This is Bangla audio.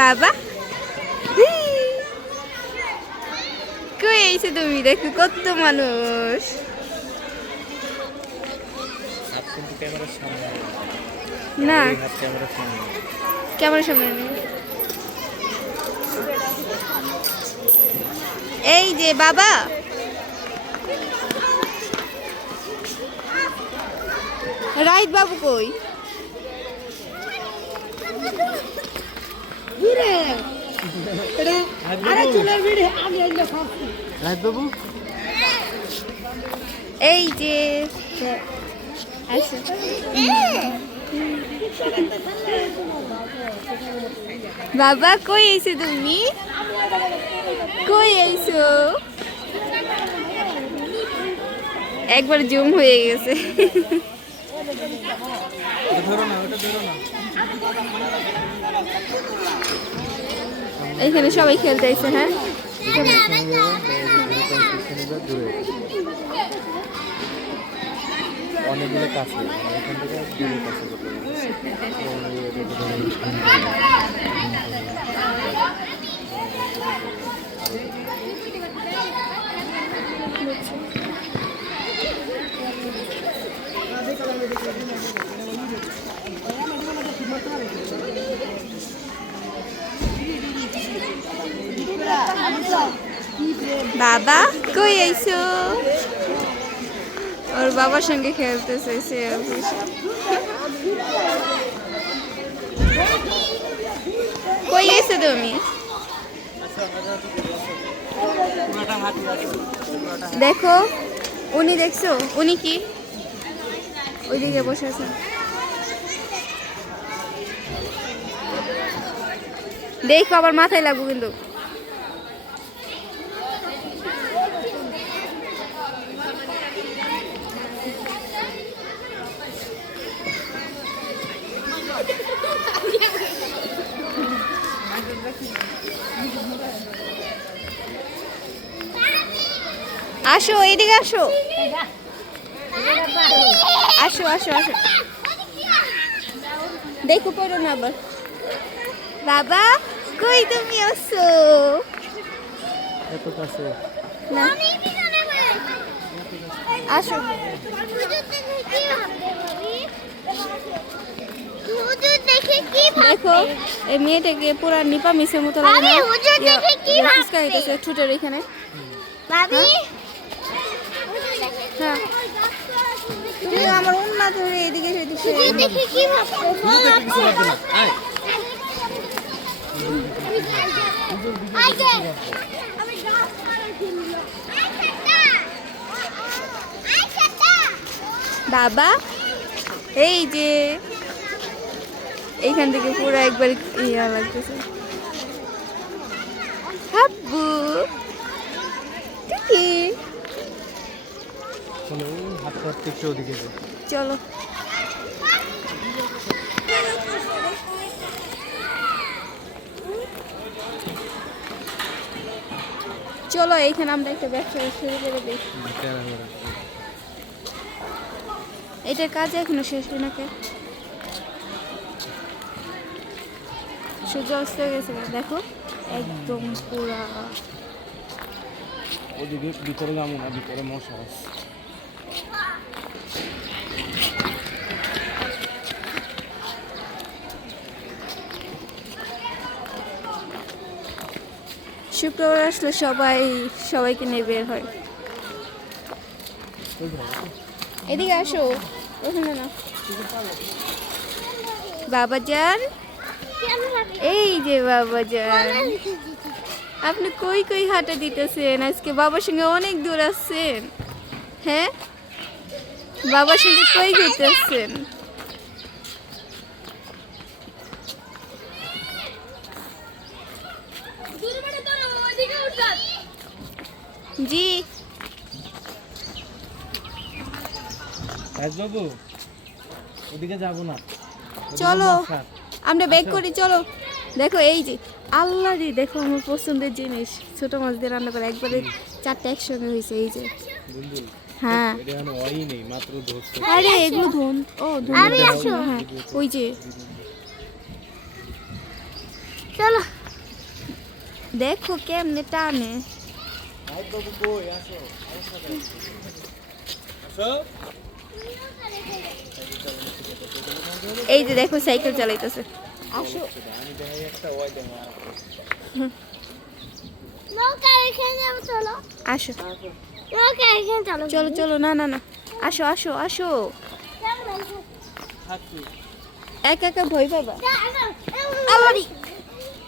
বাবা। কই এসে তুমি? দেখো কত মানুষ। না। ক্যামেরার সামনে নেই। এই যে বাবা। রাইত বাবু কই? এই যে বাবা কই আইছো তুমি? কই আইছো? একবার জুম হয়ে গেছে। ধরো না ওটা ধরো না। এখানে সবাই খেলতে আইছে হ্যাঁ? অনেকগুলো কাছে এখান থেকে বাবা, কই আইছো? ওর বাবার সঙ্গে খেলতেছে সে কই আইছো তুমি? দেখো, উনি দেখছ? উনি কি? ওইদিকে বসে আছে। দেখো, আবার মাথায় লাগবো কিন্তু। আসো এদিকে আসো। আসো আসো আসো। দেখো পড়ো না আবার। বাবা কই তুমি আসো? এত কাছে না। আসো। দেখো এই মেয়েটাকে পুরা নিপা মিসের মতো লাগে ঠোঁটের এখানে। ভাবি হ্যাঁ। তুমি আমার উন্না ধরে এদিকে সেদিকে কি বাবা এই যে। এইখান থেকে পুরো একবার ইয়া লাগতেছে। হাব্বু কি চলো হাত ওদিকে চলো। চলো এইখানে আমরা একটা ব্যবসা শুরু করে দিই। এটার কাজ এখনও শেষ হয় নাকি সূর্য অস্ত গেছে দেখো। একদম পুরা। ওদিকে ভিতরে যাব না ভিতরে মশা আছে। শুক্রবার আসলে সবাই, সবাইকে নিয়ে বের হয়। এদিকে আসো। ওখানে না বাবা যান। এই যে বাবা যান। আপনি কই কই হাঁটা দিতেছেন? আজকে বাবার সঙ্গে অনেক দূর আসছেন হ্যাঁ? বাবার সঙ্গে কই ঘুরতে আসছেন জি। রাজবাবু ওদিকে যাব না। চলো আমরা ব্যাক করি চলো। দেখো এই যে আল্লাহ রে দেখো আমার পছন্দের জিনিস। ছোট মাছ দিয়ে রান্না করে একবারে চারটে একসঙ্গে হয়েছে এই যে। হ্যাঁ। আরে এগুলো ধন ও ধন হ্যাঁ ওই যে। চলো। দেখো কেমনে টানে নাইট বাবু কই আসো আসো এই যে দেখো সাইকেল চালাইতেছে। আসো। চলো। আসো। চলো। চলো চলো না না না। আসো আসো আসো। একা একা ভয় পাবা?